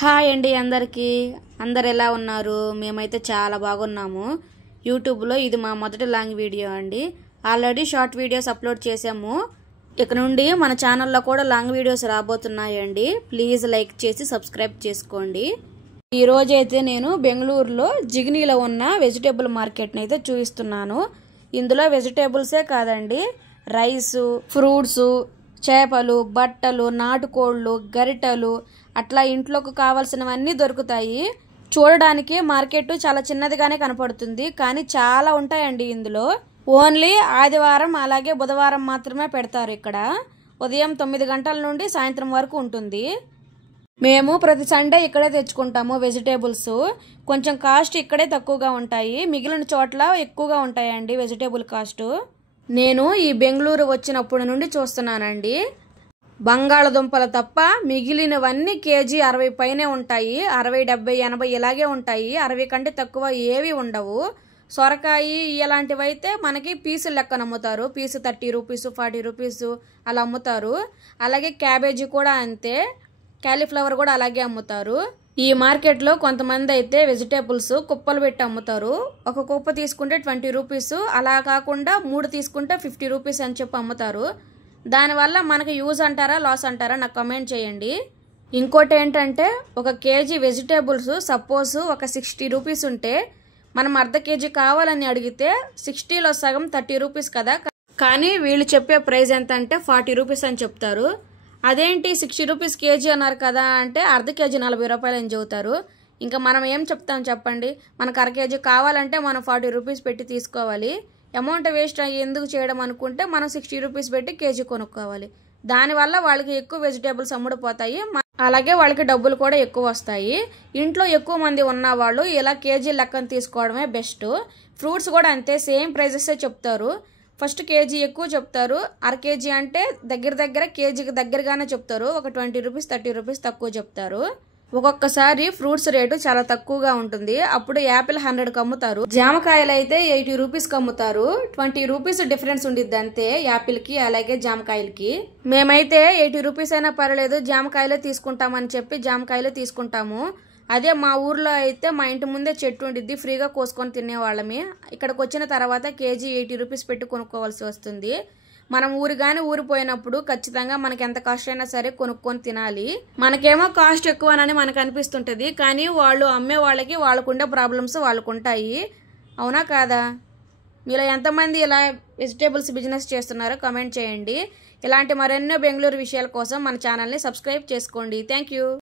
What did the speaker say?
Hi అండి అందరికీ అందరు ఎలా ఉన్నారు? మేమైతే చాలా బాగున్నాము. యూట్యూబ్లో ఇది మా మొదటి లాంగ్ వీడియో అండి. ఆల్రెడీ షార్ట్ వీడియోస్ అప్లోడ్ చేసాము. ఇక నుండి మన ఛానల్లో కూడా లాంగ్ వీడియోస్ రాబోతున్నాయండి. ప్లీజ్ లైక్ చేసి సబ్స్క్రైబ్ చేసుకోండి. ఈ రోజు అయితే నేను బెంగళూరులో జిగ్నీలో ఉన్న వెజిటేబుల్ మార్కెట్ని అయితే చూపిస్తున్నాను. ఇందులో వెజిటేబుల్సే కాదండి, రైసు, ఫ్రూట్స్, చేపలు, బట్టలు, నాటుకోళ్ళు, గరిటలు, అట్లా ఇంట్లోకి కావాల్సినవన్నీ దొరుకుతాయి. చూడడానికి మార్కెట్ చాలా చిన్నదిగానే కనపడుతుంది, కానీ చాలా ఉంటాయండి ఇందులో. ఓన్లీ ఆదివారం అలాగే బుధవారం మాత్రమే పెడతారు ఇక్కడ. ఉదయం 9 గంటల నుండి సాయంత్రం వరకు ఉంటుంది. మేము ప్రతి సండే ఇక్కడే తెచ్చుకుంటాము వెజిటేబుల్స్. కొంచెం కాస్ట్ ఇక్కడే తక్కువగా ఉంటాయి, మిగిలిన చోట్ల ఎక్కువగా ఉంటాయండి వెజిటేబుల్ కాస్ట్. నేను ఈ బెంగళూరు వచ్చినప్పటి నుండి చూస్తున్నానండి. బంగాళదుంపలు తప్ప మిగిలినవన్నీ కేజీ 60 పైనే ఉంటాయి. 60, 70, 80 ఇలాగే ఉంటాయి. 60 కంటే తక్కువ ఏవి ఉండవు. సొరకాయ ఇలాంటివి అయితే మనకి పీసులు లెక్కన అమ్ముతారు. పీసు 30 రూపీస్, 40 రూపీస్ అలా అమ్ముతారు. అలాగే క్యాబేజీ కూడా అంతే, కాలీఫ్లవర్ కూడా అలాగే అమ్ముతారు. ఈ మార్కెట్లో కొంతమంది అయితే వెజిటేబుల్స్ కుప్పలు పెట్టి అమ్ముతారు. ఒక కుప్ప తీసుకుంటే 20 రూపీస్, అలా కాకుండా 3 తీసుకుంటే 50 రూపీస్ అని చెప్పి అమ్ముతారు. దానివల్ల మనకి యూజ్ అంటారా లాస్ అంటారా నాకు కమెంట్ చేయండి. ఇంకోటి ఏంటంటే, ఒక కేజీ వెజిటేబుల్స్ సపోజ్ ఒక 60 రూపీస్ ఉంటే మనం అర్ధ కేజీ కావాలని అడిగితే 60లో సగం 30 రూపీస్ కదా, కానీ వీళ్ళు చెప్పే ప్రైస్ ఎంత అంటే 40 రూపీస్ అని చెప్తారు. అదేంటి 60 రూపీస్ కేజీ అన్నారు కదా అంటే అర్ధ కేజీ 40 రూపాయలు అని చెబుతారు. ఇంకా మనం ఏం చెప్తాం చెప్పండి? మనకు అర కేజీ కావాలంటే మనం 40 రూపీస్ పెట్టి తీసుకోవాలి. అమౌంట్ వేస్ట్ ఎందుకు చేయడం అనుకుంటే మనం 60 రూపీస్ పెట్టి కేజీ కొనుక్కోవాలి. దానివల్ల వాళ్ళకి ఎక్కువ వెజిటేబుల్స్ అమ్ముడుపోతాయి, అలాగే వాళ్ళకి డబ్బులు కూడా ఎక్కువ వస్తాయి. ఇంట్లో ఎక్కువ మంది ఉన్న వాళ్ళు ఇలా కేజీ లెక్కన తీసుకోవడమే బెస్ట్. ఫ్రూట్స్ కూడా అంతే, సేమ్ ప్రైజెస్ చెప్తారు. ఫస్ట్ కేజీ ఎక్కువ చెప్తారు, అర కేజీ అంటే దగ్గర కేజీకి దగ్గరగానే చెప్తారు. ఒక 20 రూపీస్ 30 రూపీస్ తక్కువ చెప్తారు. ఒక్కొక్కసారి ఫ్రూట్స్ రేటు చాలా తక్కువగా ఉంటుంది. అప్పుడు యాపిల్ 100కి అమ్ముతారు, జామకాయలు అయితే 80 రూపీస్కి అమ్ముతారు. 20 రూపీస్ డిఫరెన్స్ ఉండిద్ది అంతే యాపిల్కి అలాగే జామకాయలకి. మేమైతే 80 రూపీస్ అయినా పర్లేదు జామకాయలే తీసుకుంటామని చెప్పి జామకాయలే తీసుకుంటాము. అదే మా ఊర్లో అయితే మా ఇంటి ముందే చెట్టు ఉండిద్ది, ఫ్రీగా కోసుకొని తినేవాళ్ళమే. ఇక్కడికి వచ్చిన తర్వాత కేజీ 80 రూపీస్ పెట్టి కొనుక్కోవాల్సి వస్తుంది. మనం ఊరిపోయినప్పుడు ఖచ్చితంగా మనకి ఎంత కాస్ట్ అయినా సరే కొనుక్కొని తినాలి. మనకేమో కాస్ట్ ఎక్కువనని మనకు అనిపిస్తుంటది, కానీ వాళ్ళు అమ్మే వాళ్ళకి వాళ్ళకుండే ప్రాబ్లమ్స్ వాళ్ళకు ఉంటాయి. అవునా కాదా? మీలో ఎంతమంది ఇలా వెజిటేబుల్స్ బిజినెస్ చేస్తున్నారో కమెంట్ చేయండి. ఇలాంటి మరెన్నో బెంగళూరు విషయాల కోసం మన ఛానల్ని సబ్స్క్రైబ్ చేసుకోండి. Thank you.